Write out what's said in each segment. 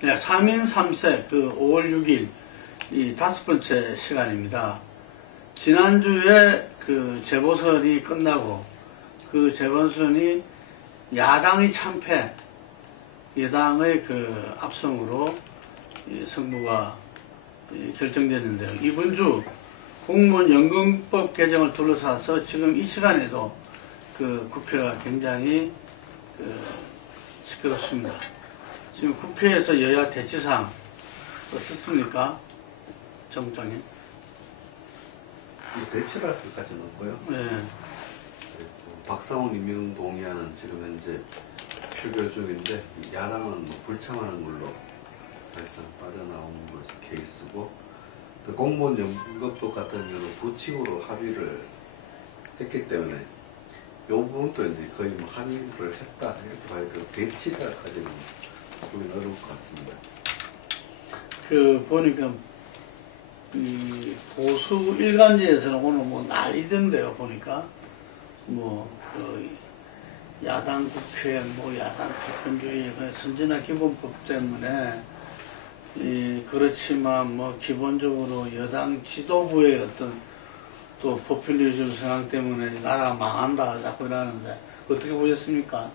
네, 3인 3색 그 5월 6일 이 5번째 시간입니다. 지난주에 그 재보선이 끝나고 그 재보선이 야당의 참패, 여당의 그 압승으로 승부가 결정됐는데요. 이번 주 공무원 연금법 개정을 둘러싸서 지금 이 시간에도 그 국회가 굉장히 시끄럽습니다. 지금 국회에서 여야 대치상 어떻습니까? 정부장님? 대치를 할 것까지는 없고요. 네. 박상원 임명 동의안은 지금 현재 표결 중인데 야당은 불참하는 걸로 사실상 빠져나온 것이 케이스고, 또 공무원 연금법 같은 경우는 부칙으로 합의를 했기 때문에 이 부분도 이제 거의 합의를 했다 이렇게 봐야 되고, 대치가까지는 보기는 어려울 것 같습니다. 그 보니까 이 보수 일간지에서는 오늘 난리던데요. 보니까 그 야당 국회, 야당 패권주의, 선진화 기본법 때문에 그렇지만 기본적으로 여당 지도부의 어떤 또 포퓰리즘 상황 때문에 나라가 망한다 자꾸 이러는데 어떻게 보셨습니까?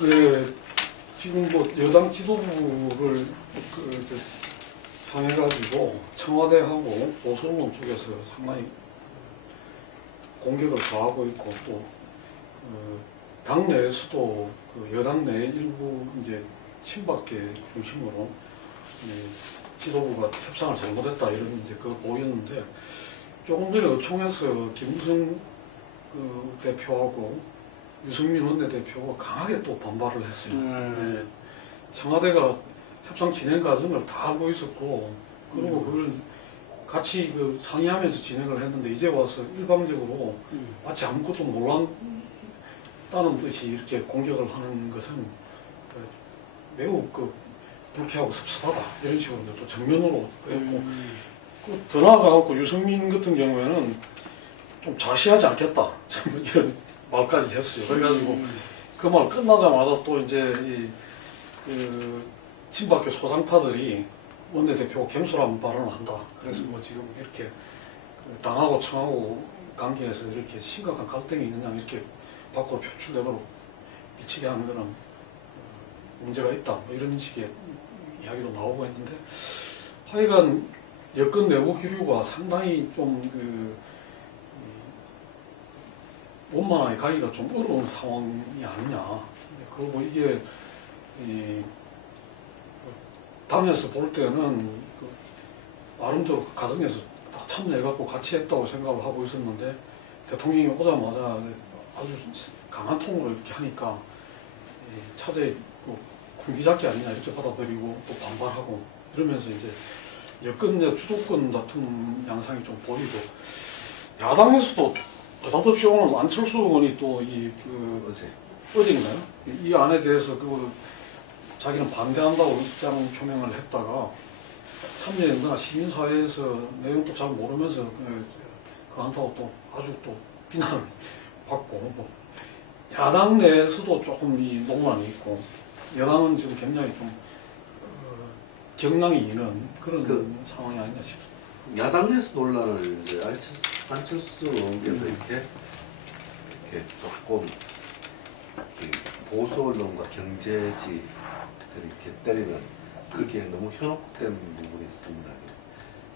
네, 지금 여당 지도부를 향해가지고 청와대하고 보수언론 쪽에서 상당히 공격을 가하고 있고, 또 당내에서도 그 여당 내 일부 이제 친박계 중심으로 지도부가 협상을 잘못했다 이런 이제 그걸 보였는데, 조금 전에 의총에서 김무성 대표하고 유승민 원내대표가 강하게 또 반발을 했어요. 네. 청와대가 협상 진행 과정을 다 알고 있었고, 그리고 그걸 같이 상의하면서 진행을 했는데 이제 와서 일방적으로 마치 아무것도 몰랐다는 듯이 이렇게 공격을 하는 것은 매우 불쾌하고 섭섭하다 이런 식으로 또 정면으로 했고, 더 나아가고 유승민 같은 경우에는 좀 자시하지 않겠다 이런 말까지 했어요. 그래가지고 그 말 끝나자마자 또 이제 친박계 소상파들이 원내대표가 겸손한 발언을 한다. 그래서 지금 이렇게 당하고 청하고 관계에서 이렇게 심각한 갈등이 있느냐 이렇게 밖으로 표출되도록 미치게 하는 거는 문제가 있다. 이런 식의 이야기도 나오고 했는데, 하여간 여권 내부 기류가 상당히 좀 원만하게 가기가 좀 어려운 상황이 아니냐. 그리고 이게 당에서 볼 때는 아름다운 과정에서 다 참여해갖고 같이 했다고 생각을 하고 있었는데, 대통령이 오자마자 아주 강한 톤으로 이렇게 하니까 차제의 군기잡기 아니냐 이렇게 받아들이고 또 반발하고 이러면서 이제 여권 내 주도권 다툼 양상이 좀 보이고, 야당에서도 느닷없이 오늘 안철수 의원이 또 어제인가요? 이 안에 대해서 자기는 반대한다고 입장 표명을 했다가 참여연대나 시민사회에서 내용도 잘 모르면서 그한다고 또 아주 또 비난을 받고, 야당 내에서도 조금 논란이 있고, 여당은 지금 굉장히 좀 경랑이 있는 그런 상황이 아니냐 싶습니다. 야당 내에서 논란을 이제 안철수 의원께서 이렇게 조금 보수 언론과 경제지 이렇게 때리면 그게 너무 현혹된 부분이 있습니다.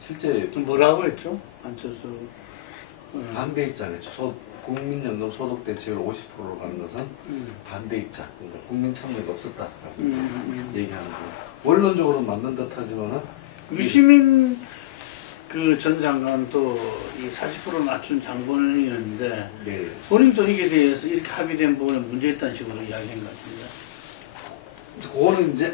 실제 뭐라고 했죠? 안철수 반대 입장이죠. 국민연금 소득 대체율 50%로 가는 것은 반대 입장, 그러니까 국민 참여가 없었다라고 얘기하는 거. 원론적으로는 맞는 듯하지만은 유시민 전 장관도 이 40% 낮춘 장관이었는데, 네. 본인도 이게 대해서 이렇게 합의된 부분에 문제 있다는 식으로 이야기한 것 같은데. 그거는 이제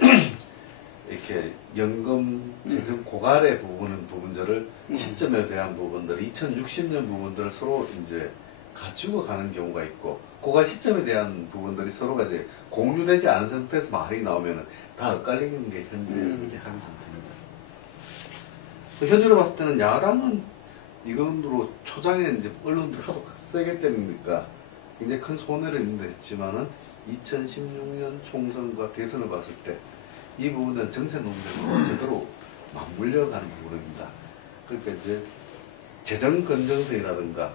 이렇게 연금 재정 고갈의 부분들을 시점에 대한 부분들, 2060년 부분들을 서로 이제 가지고 가는 경우가 있고, 고갈 시점에 대한 부분들이 서로가 이제 공유되지 않은 상태에서 말이 나오면은 다 엇갈리는 게 현재 이렇게 합의 상태입니다. 현재로 봤을 때는 야당은 이건으로 초장에 이제 언론들이 하도 세게 때리니까 굉장히 큰 손해를 입는다 했지만은 2016년 총선과 대선을 봤을 때 이 부분은 정세 논쟁으로 제대로 맞물려 가는 부분입니다. 그러니까 이제 재정 건전성이라든가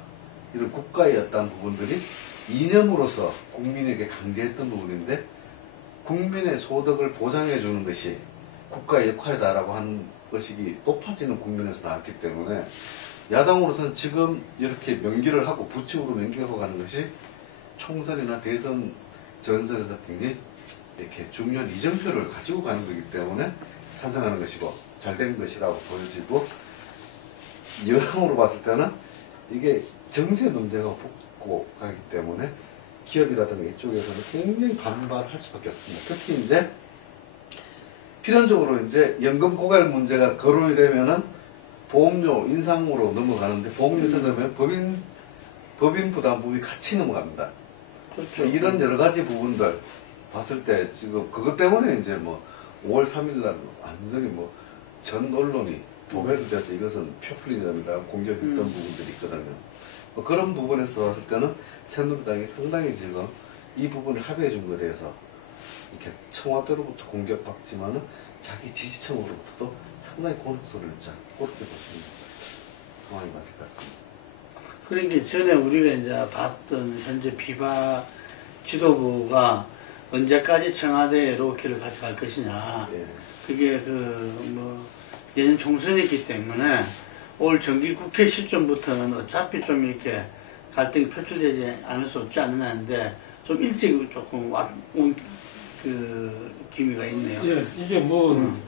이런 국가의 어떤 부분들이 이념으로서 국민에게 강제했던 부분인데 국민의 소득을 보장해 주는 것이 국가의 역할이다라고 하는 것이 높아지는 국면에서 나왔기 때문에 야당으로서는 지금 이렇게 명기를 하고 부칙으로 명기하고 가는 것이 총선이나 대선 전선에서 굉장히 이렇게 중요한 이정표를 가지고 가는 거기 때문에 찬성하는 것이고 잘된 것이라고 보여지고, 여당으로 봤을 때는 이게 정세 논제가 붙고 가기 때문에 기업이라든가 이쪽에서는 굉장히 반발할 수밖에 없습니다. 특히 이제 필연적으로 이제 연금 고갈 문제가 거론이 되면은 보험료 인상으로 넘어가는데, 보험료 인상되면 법인 부담금이 같이 넘어갑니다. 그렇죠. 이런 여러 가지 부분들 봤을 때 지금 그것 때문에 이제 뭐 5월 3일 날 완전히 뭐 전 언론이 도배가 돼서 이것은 표풀이랍니다 공격했던 부분들이 있거든요. 뭐 그런 부분에서 봤을 때는 새누리당이 상당히 지금 이 부분을 합의해 준 것에 대해서 이렇게 청와대로부터 공격받지만은 자기 지지층으로부터도 상당히 고능소리를 자 그렇게 보시는 상황이 맞을 것 같습니다. 그러니까 전에 우리가 이제 봤던 현재 비박 지도부가 언제까지 청와대에 로키를 가져갈 것이냐. 예. 그게 내년 총선이 있기 때문에 올 정기국회 시점부터는 어차피 좀 이렇게 갈등이 표출되지 않을 수 없지 않느냐는데 좀 일찍 조금 온 기미가 있네요. 예, 이게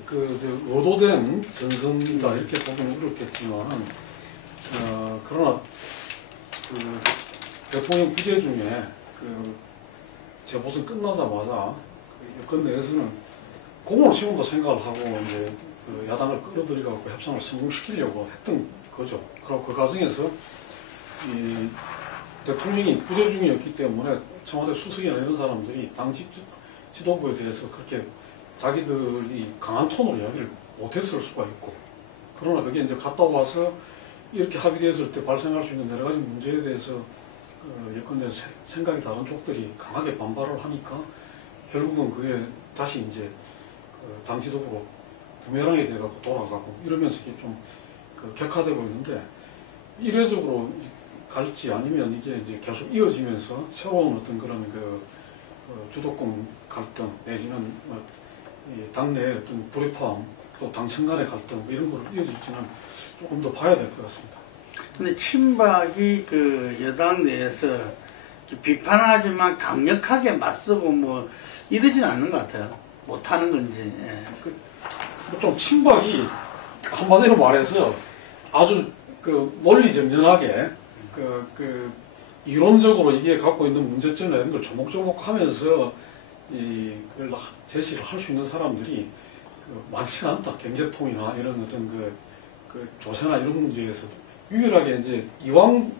의도된 전선이다 이렇게 보기는 어렵겠지만, 그러나 대통령 부재 중에 재보선 끝나자마자 여권 내에서는 공을 지금도 생각을 하고 이제 야당을 끌어들여갖고 협상을 성공시키려고 했던 거죠. 그리고 그 과정에서 이 대통령이 부재 중이었기 때문에 청와대 수석이나 이런 사람들이 당 지도부에 대해서 그렇게 자기들이 강한 톤으로 이야기를 못했을 수가 있고, 그러나 그게 이제 갔다 와서 이렇게 합의됐을 때 발생할 수 있는 여러 가지 문제에 대해서 여건의 생각이 다른 쪽들이 강하게 반발을 하니까 결국은 그게 다시 이제 당 지도부로 부메랑이 돼갖고 돌아가고 이러면서 이게 좀 격화되고 있는데, 이례적으로 갈지 아니면 이게 이제 계속 이어지면서 새로운 어떤 그런 주도권 갈등 내지는 당내의 어떤 불협화음 또 당청 간의 갈등 이런 거로 이어질지는 조금 더 봐야 될 것 같습니다. 근데 친박이 여당 내에서 비판하지만 강력하게 맞서고 이러진 않는 것 같아요. 못하는 건지. 예. 좀 친박이 한마디로 말해서 아주 논리정연하게 이론적으로 이게 갖고 있는 문제점이나 이런 걸 조목조목하면서 그걸 제시를 할 수 있는 사람들이 많지가 않다. 경제통이나 이런 어떤 조세나 이런 문제에서 유일하게 이제 이한구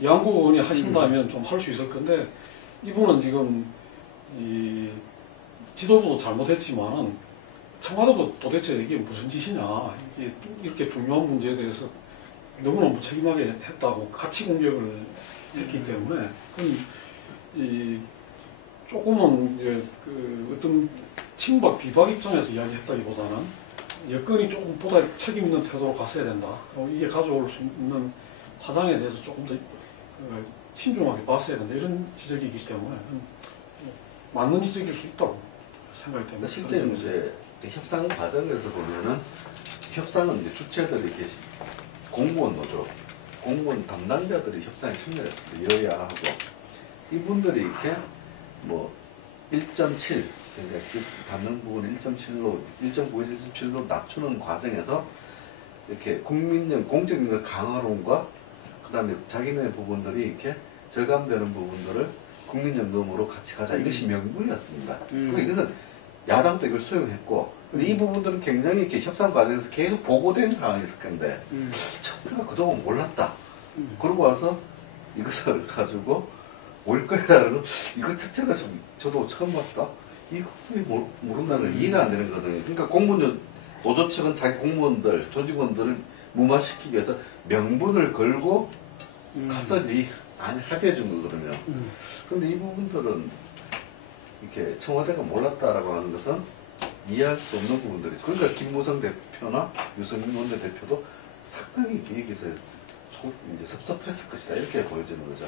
의원이 하신다면 좀 할 수 있을 건데, 이분은 지금 지도부도 잘못했지만은 청와대도 도대체 이게 무슨 짓이냐, 이렇게 중요한 문제에 대해서 너무나 무책임하게 했다고 같이 공격을 했기 때문에 조금은 이제 어떤 친박 비박 입장에서 이야기했다기보다는 여건이 조금 보다 책임 있는 태도로 갔어야 된다. 이게 가져올 수 있는 화장에 대해서 조금 더 신중하게 봤어야 된다. 이런 지적이기 때문에 맞는 지적일 수 있다고 생각이 됩니다. 실제 이제 협상 과정에서 보면은 협상은 이제 주체들이 공무원 노조, 공무원 담당자들이 협상에 참여했습니다. 여야하고 이분들이 이렇게 1.7 그러니까 담는 부분 1.7로 1.9에서 1.7로 낮추는 과정에서 이렇게 공적인 강화론과 그다음에 자기네 부분들이 이렇게 절감되는 부분들을 국민연금으로 같이 가자, 이것이 명분이었습니다. 그리고 이것은 야당도 이걸 수용했고, 이 부분들은 굉장히 이렇게 협상 과정에서 계속 보고된 상황이었을 건데 청와대가 그동안 몰랐다. 그러고 와서 이것을 가지고 올 거다라는 거, 이것 자체가 저도 처음 봤다. 이거 모른다는 건 이해가 안 되는 거거든요. 그러니까 공무원 노조 측은 자기 공무원들, 조직원들을 무마시키기 위해서 명분을 걸고 가서 이 안에 합의해 준 거거든요. 그런데 이 부분들은 이렇게 이렇게 청와대가 몰랐다라고 하는 것은 이해할 수 없는 부분들이 있어요. 그러니까 김무성 대표나 유승민 원내대표도 상당히 기획에서 이제 섭섭했을 것이다 이렇게 보여지는 거죠.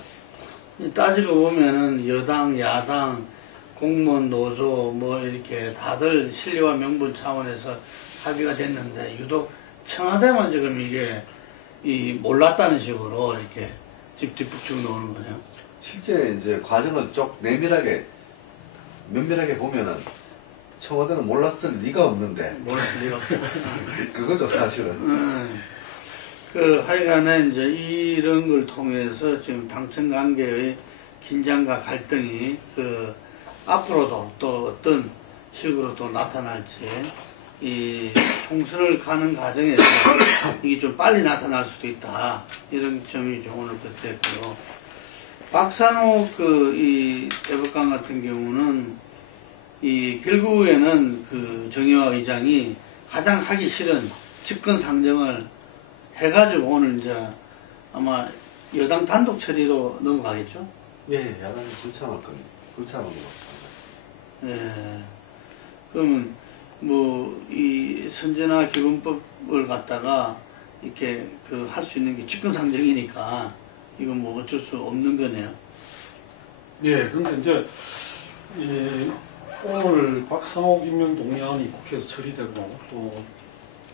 따지고 보면은 여당, 야당, 공무원 노조 뭐 이렇게 다들 실리와 명분 차원에서 합의가 됐는데 유독 청와대만 지금 이게 이 몰랐다는 식으로 이렇게 뒷북쭉 나오는 거네요. 실제 이제 과정을 쭉 면밀하게 보면은 청와대는 몰랐을 리가 없는데 몰랐을 리가 없고. 그거죠 사실은. 그 하여간에 이제 이런 걸 통해서 지금 당청 관계의 긴장과 갈등이 그 앞으로도 또 어떤 식으로 또 나타날지 이 총선을 가는 과정에서 이게 좀 빨리 나타날 수도 있다 이런 점이 좀 오늘 그때고요. 박상욱 그 이 대법관 같은 경우는 이 결국에는 그 정의화 의장이 가장 하기 싫은 직권 상정을 해가지고 오늘 이제 아마 여당 단독 처리로 넘어가겠죠? 예, 야당이 불참할 겁니다. 불참한 것 같습니다. 예. 그러면 뭐 이 선진화 기본법을 갖다가 이렇게 그 할 수 있는 게 직권 상정이니까 이건 뭐 어쩔 수 없는 거네요. 예, 근데 이제 이 오늘 박상욱 임명 동의안이 국회에서 처리되고 또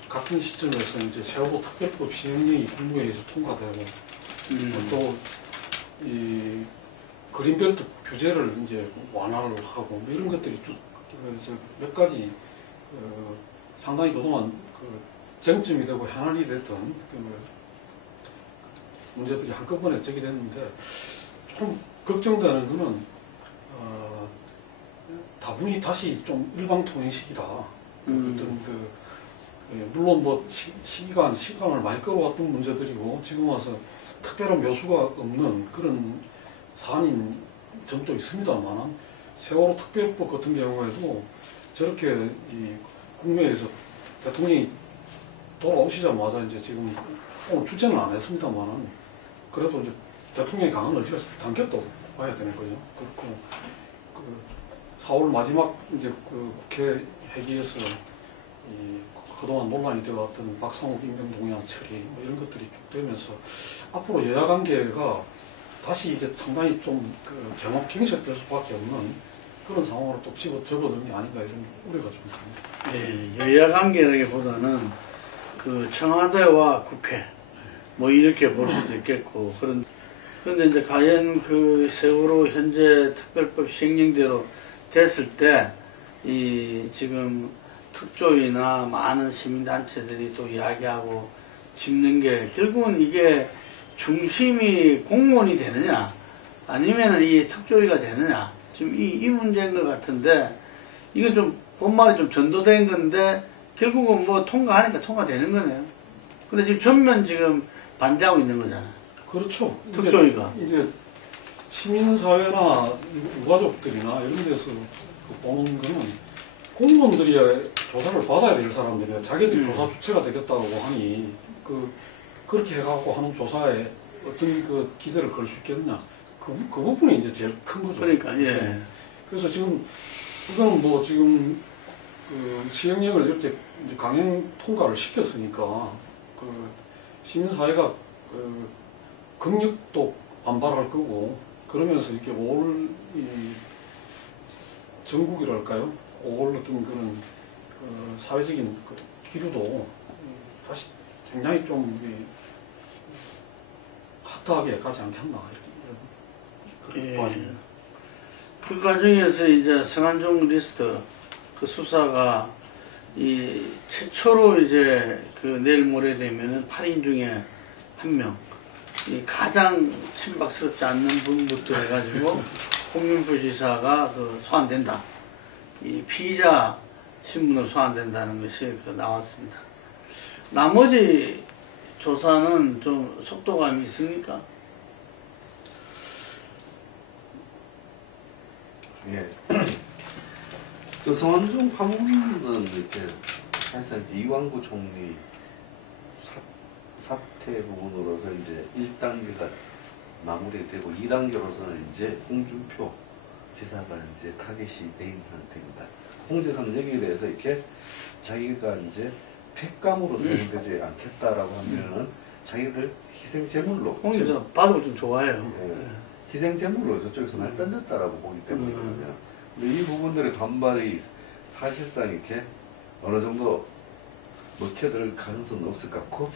같은 시점에서 이제 세월호 특별법 시행령이 국무회의에서 통과되고 또 이 그린벨트 규제를 이제 완화를 하고 뭐 이런 것들이 쭉 몇 가지 상당히 그동안 그 쟁점이 되고 향안이 됐던 그 문제들이 한꺼번에 제기됐는데 조금 걱정되는 거는 다분히 다시 좀 일방통행식이다. 어떤 물론 뭐 시간을 많이 끌어왔던 문제들이고 지금 와서 특별한 묘수가 없는 그런 사안인 점도 있습니다만 세월호 특별법 같은 경우에도 저렇게 이 국내에서 대통령이 돌아오시자마자 이제 지금 오늘 출전은 안 했습니다만은 그래도 이제 대통령이 강한 의지가 담겼다고 봐야 되는 거죠. 그렇고 그 4월 마지막 이제 그 국회 회기에서 이 그동안 논란이 되어왔던 박상욱 임명 동의안 처리 뭐 이런 것들이 쭉 되면서 앞으로 여야 관계가 다시 이게 상당히 좀 그 경직될 수밖에 없는 그런 상황으로 또 접어드는 게 아닌가 이런 우려가 좀 듭니다. 예, 여야 관계라기보다는 그 청와대와 국회 뭐 이렇게 볼 수도 있겠고 그런데 이제 과연 그 세월호 현재 특별법 시행령대로 됐을 때 이 지금 특조위나 많은 시민단체들이 또 이야기하고 짚는 게 결국은 이게 중심이 공무원이 되느냐 아니면 이 특조위가 되느냐 지금 이 문제인 것 같은데 이건 좀 본말이 좀 전도된 건데 결국은 뭐 통과하니까 통과되는 거네요. 근데 지금 전면 지금 반대하고 있는 거잖아요. 그렇죠. 특조위가. 이제 시민사회나 유가족들이나 이런 데서 보는 거는 공무원들이 조사를 받아야 될 사람들이 자기들이 조사 주체가 되겠다고 하니 그렇게 해갖고 하는 조사에 어떤 그 기대를 걸 수 있겠느냐 그 부분이 이제 제일 큰 거죠. 그러니까 예. 네. 그래서 지금 이거는 뭐 지금 그 시행령을 이렇게 이제 강행 통과를 시켰으니까 그 시민사회가 그 극력도 반발할 거고 그러면서 이렇게 올 이 전국이랄까요? 올 어떤 그런 사회적인 그 기류도 다시 굉장히 좀 핫하게 가지 않겠나 이렇게 예. 봐집니다. 그 과정에서 이제 성한종 리스트 그 수사가 이 최초로 이제 그 내일 모레 되면은 8인 중에 한 명, 이 가장 친박스럽지 않는 분부터 해가지고 홍준표 지사가 그 소환된다. 이 피의자 신분으로 소환된다는 것이 그 나왔습니다. 나머지 조사는 좀 속도감이 있습니까? 예. 그 성완종 파문은 이렇게 사실상 이완구 총리 사태 부분으로서 이제 1단계가 마무리되고 2단계로서는 이제 홍준표 지사가 이제 타겟이 된 상태입니다. 홍 지사는 여기에 대해서 이렇게 자기가 이제 폐감으로 사용되지 않겠다라고 하면은 자기를 희생 제물로 홍지사 바둑을 좀 좋아해요. 희생 제물로 저쪽에서 날 던졌다라고 보기 때문이거든요. 근데 이 부분들의 반발이 사실상 이렇게 어느 정도 먹혀들 가능성은 없을 것 같고,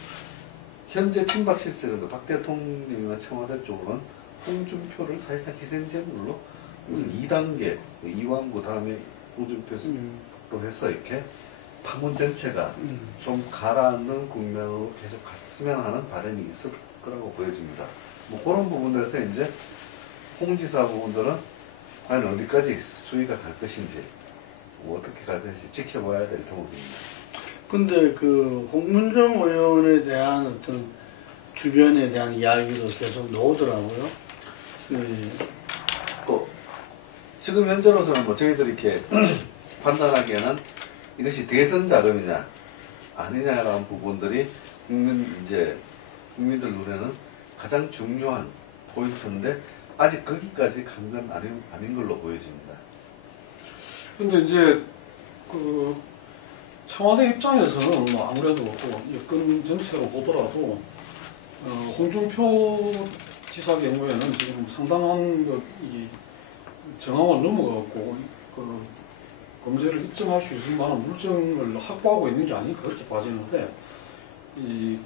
현재 친박 실세는 박 대통령이나 청와대 쪽으로는 홍준표를 사실상 희생 제물로 2단계 이완구 다음에 홍준표로 해서 이렇게 파문 전체가 좀 가라앉는 국면으로 계속 갔으면 하는 바람이 있을 거라고 보여집니다. 뭐 그런 부분들에서 이제 홍지사 부분들은 과연 어디까지 수위가 갈 것인지, 뭐 어떻게 갈 것인지 지켜봐야 될 대목입니다. 근데 그 홍문종 의원에 대한 어떤 주변에 대한 이야기도 계속 나오더라고요. 또 지금 현재로서는 뭐 저희들이 이렇게 판단하기에는 이것이 대선 자금이냐 아니냐라는 부분들이 국민들 눈에는 가장 중요한 포인트인데 아직 거기까지 간 건 아닌 걸로 보여집니다. 근데 이제 그 청와대 입장에서는 뭐 아무래도 또 여권 전체로 보더라도 홍준표 지사 경우에는 지금 상당한 이 정황을 넘어가고 그 범죄를 입증할 수 있을 만한 물증을 확보하고 있는 게 아닌가 그렇게 봐지는데, 이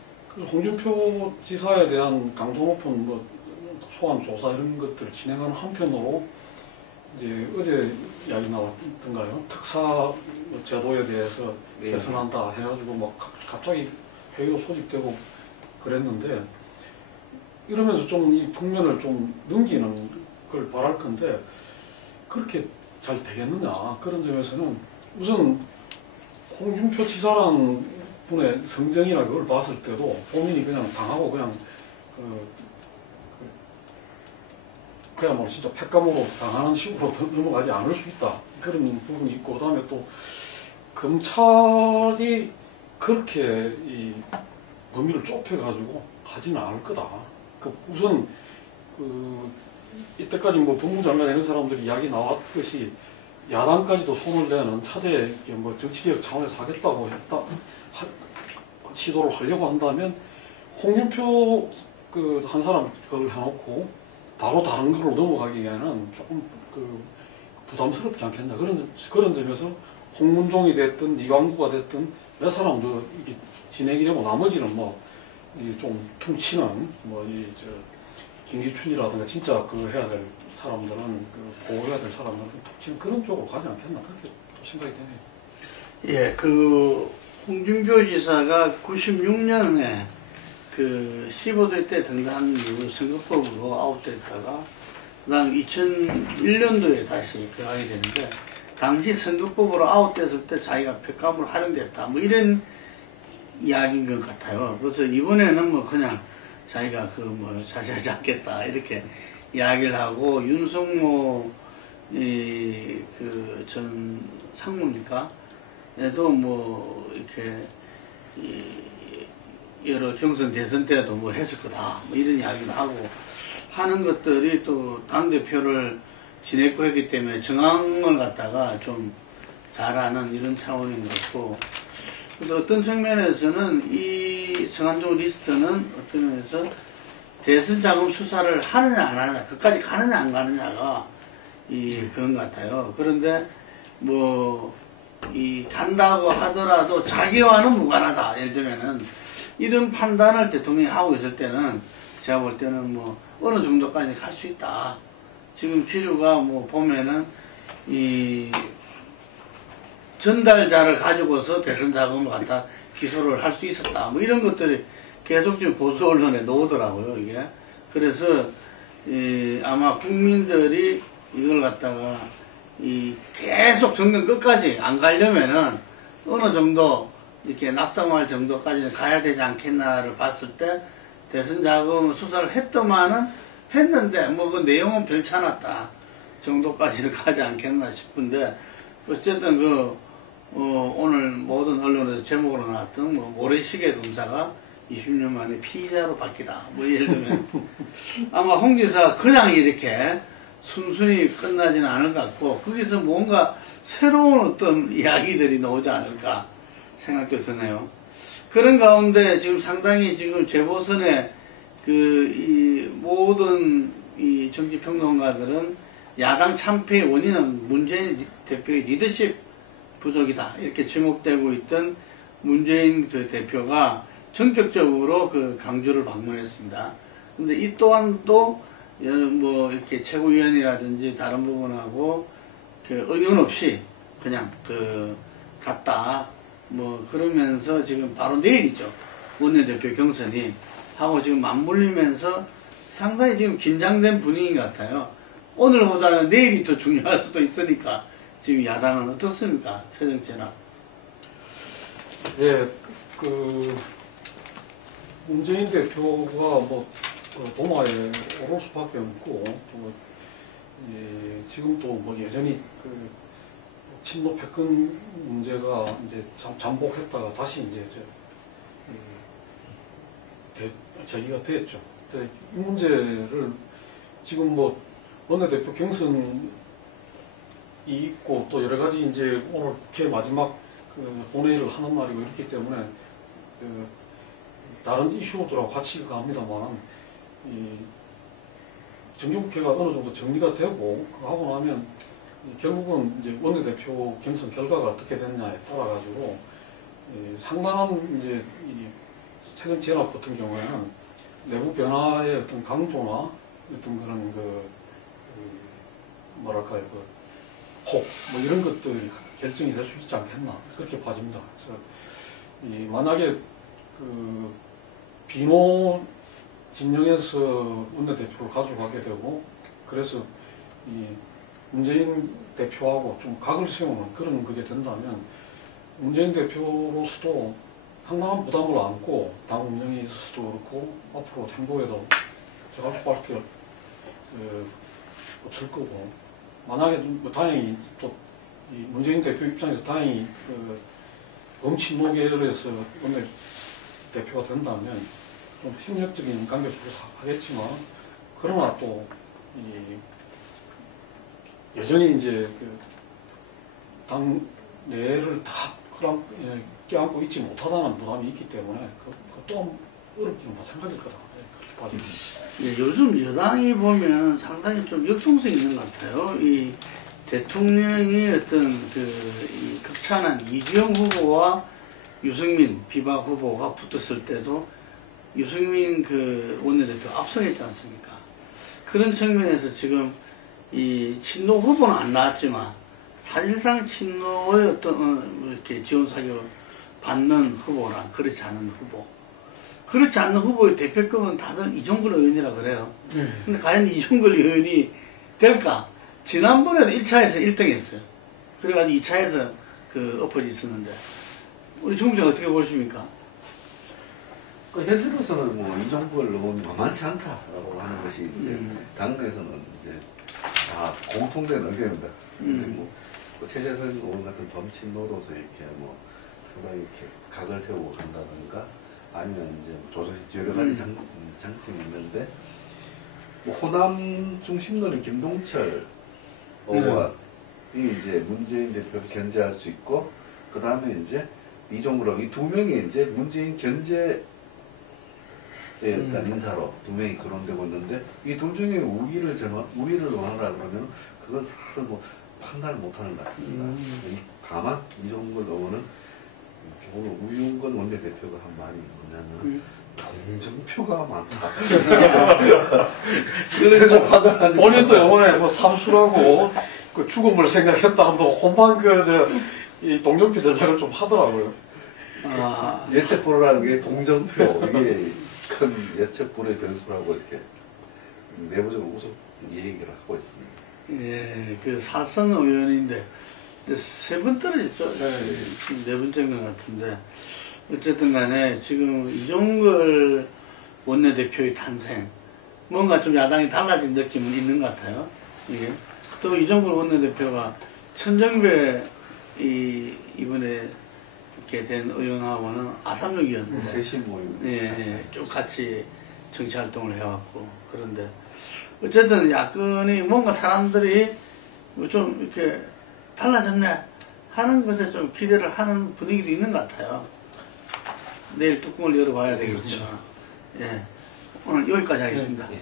홍준표 지사에 대한 강도 높은 뭐 소환 조사 이런 것들을 진행하는 한편으로 이제 어제 이야기 나왔던가요? 특사 제도에 대해서 개선한다 해가지고 막 갑자기 회의도 소집되고 그랬는데, 이러면서 좀 이 국면을 좀 넘기는 걸 바랄 건데 그렇게 잘 되겠느냐, 그런 점에서는 우선 홍준표 지사라는 분의 성정이나 그걸 봤을 때도 본인이 그냥 당하고 그냥 그야말로 진짜 폐감으로 당하는 식으로 넘어가지 않을 수 있다, 그런 부분이 있고, 그 다음에 또 검찰이 그렇게 이 범위를 좁혀가지고 하지는 않을 거다. 우선 이때까지 뭐 법무장관 이런 사람들이 이야기 나왔듯이 야당까지도 손을 내는 차제 뭐 정치개혁 차원에서 하겠다고 시도를 하려고 한다면 홍준표 한 사람 그걸 해놓고 바로 다른 걸로 넘어가기에는 조금 부담스럽지 않겠나, 그런 점에서 홍문종이 됐든 이광구가 됐든 몇 사람도 이게 진행이 되고 나머지는 뭐 좀 퉁치는 김기춘이라든가 진짜 해야 될 사람들은 보호해야 될 사람들은 퉁치는 그런 쪽으로 가지 않겠나, 그렇게 또 생각이 되네요. 예, 홍준표 지사가 96년에 15대 때 등장한 이후 선거법으로 아웃됐다가 그다음 2001년도에 다시 들어가게 되는데, 당시 선거법으로 아웃됐을 때 자기가 폐감으로 활용됐다 뭐 이런 이야기인 것 같아요. 그래서 이번에는 뭐 그냥 자기가 자세하지 않겠다 이렇게 이야기를 하고, 윤석모 전 상무니까 에도 뭐 이렇게 여러 경선 대선 때도 뭐 했을 거다 뭐 이런 이야기를 하고 하는 것들이 또 당대표를 지냈고 했기 때문에 정황을 갖다가 좀 잘하는 이런 차원인 것 같고, 그래서 어떤 측면에서는 이 성한종 리스트는 어떤 면에서 대선 자금 수사를 하느냐 안 하느냐, 그까지 가느냐 안 가느냐가 그런 것 같아요. 그런데 간다고 하더라도 자기와는 무관하다. 예를 들면은 이런 판단을 대통령이 하고 있을 때는 제가 볼 때는 어느 정도까지 갈 수 있다. 지금 기류가 보면은 전달자를 가지고서 대선 자금을 갖다 기소를 할 수 있었다. 이런 것들이 계속 지금 보수 언론에 나오더라고요, 이게. 그래서, 아마 국민들이 이걸 갖다가, 계속 정권 끝까지 안 가려면은 어느 정도 이렇게 납득할 정도까지는 가야 되지 않겠나를 봤을 때 대선 자금 수사를 했는데, 그 내용은 별치 않았다 정도까지는 가지 않겠나 싶은데, 어쨌든 오늘 모든 언론에서 제목으로 나왔던 모래시계 검사가 20년 만에 피의자로 바뀌다. 예를 들면 아마 홍 지사가 그냥 이렇게 순순히 끝나지는 않을 것 같고 거기서 뭔가 새로운 어떤 이야기들이 나오지 않을까 생각도 드네요. 그런 가운데 지금 상당히 지금 재보선에 이 모든 이 정치평론가들은 야당 참패의 원인은 문재인 대표의 리더십 부족이다 이렇게 지목되고 있던 문재인 그 대표가 전격적으로 그 강주를 방문했습니다. 근데 이 또한 또 뭐 이렇게 최고위원이라든지 다른 부분하고 그 의논 없이 그냥 갔다 뭐 그러면서 지금 바로 내일이죠. 원내대표 경선이 하고 지금 맞물리면서 상당히 지금 긴장된 분위기 같아요. 오늘보다는 내일이 더 중요할 수도 있으니까 지금 야당은 어떻습니까? 새정치나. 예, 문재인 대표가 뭐 도마에 오를 수밖에 없고 또 지금도 뭐 여전히 친노 패권 문제가 이제 잠복했다가 다시 이제 제기가 됐죠. 근데 이 문제를 지금 뭐 원내대표 경선이 있고 또 여러 가지 이제 오늘 국회 마지막 본회의를 하는 날이고 이렇기 때문에 다른 이슈들하고 같이 갑니다만 정기국회가 어느 정도 정리가 되고 하고 나면 결국은 이제 원내대표 경선 결과가 어떻게 됐냐에 따라 가지고 상당한 이제 이 새정치연합 같은 경우에는 내부 변화의 어떤 강도나 어떤 그런 뭐랄까요 폭 뭐 이런 것들이 결정이 될 수 있지 않겠나 그렇게 봐집니다. 그래서 만약에 비노 진영에서 원내대표를 가져가게 되고 그래서 이 문재인 대표하고 좀 각을 세우는 그런 그게 된다면 문재인 대표로서도 상당한 부담을 안고 당 운영에 있어서도 그렇고 앞으로 행보에도 제가 할 수밖에 없을 거고 만약에 뭐 다행히 또 이 문재인 대표 입장에서 다행히 범친노계열에서 원내 대표가 된다면 좀 협력적인 관계 속에서 하겠지만 그러나 또 여전히 이제 당 내를 다 껴안고 있지 못하다는 부담이 있기 때문에 그 또한 어렵기는 마찬가지일 거다. 그렇게 봐집니다. 예, 요즘 여당이 보면 상당히 좀 역동성이 있는 것 같아요. 이 대통령이 어떤 이 극찬한 이주영 후보와 유승민 비박 후보가 붙었을 때도 유승민 원내대표 앞서겠지 않습니까? 그런 측면에서 지금 이 친노 후보는 안 나왔지만 사실상 친노의 어떤 이렇게 지원 사격을 받는 후보랑 그렇지 않은 후보. 그렇지 않는 후보의 대표급은 다들 이종걸 의원이라 그래요. 근데 과연 이종걸 의원이 될까? 지난번에도 1차에서 1등 했어요. 그래가지고 2차에서 엎어지 있었는데. 우리 정부장 어떻게 보십니까? 현재로서는 뭐 이종걸 의원이 만만치 않다라고 하는 것이 이제 당내에서는 이제 다 공통된 의견입니다. 뭐 최재선 의원 같은 범친노로서 이렇게 뭐 상당히 이렇게 각을 세우고 간다든가 아니면 이제 조정식 여러 가지 장점이 있는데 뭐 호남 중심론의 김동철 의원이 이제 문재인 대표를 견제할 수 있고 그 다음에 이제 이종걸 의원 이 두 명이 이제 문재인 견제 일단 인사로 두 명이 거론되고 있는데 이 둘 중에 우위를 원하라 그러면 그건 사실 뭐 판단을 못하는 것 같습니다. 다만 이종걸 의원은 오늘 우윤건 원내대표가 한 말이 뭐냐면 동정표가 많다. 그래서 판단하지. 본인도 이번에 뭐 삼수라고 죽음을 생각했다는 또 혼반 이 동정표 전략을 좀 하더라고요. 예측불허라는 게 동정표 이게 큰 예측불허의 변수라고 이렇게 내부적으로 우습 얘기를 하고 있습니다. 예, 사선 의원인데 세 번 떨어졌죠. 지금 네 번째인 것 같은데 어쨌든 간에 지금 이종걸 원내대표의 탄생 뭔가 좀 야당이 달라진 느낌은 있는 것 같아요. 이게 또 이종걸 원내대표가 천정배 이번에 이렇게 된 의원하고는 아삼육이었는데 세신 모임 예, 쭉 같이 정치 활동을 해왔고 그런데 어쨌든 야권이 뭔가 사람들이 좀 이렇게 달라졌네 하는 것에 좀 기대를 하는 분위기도 있는 것 같아요. 내일 뚜껑을 열어봐야 되겠지만. 예. 오늘 여기까지 하겠습니다. 예.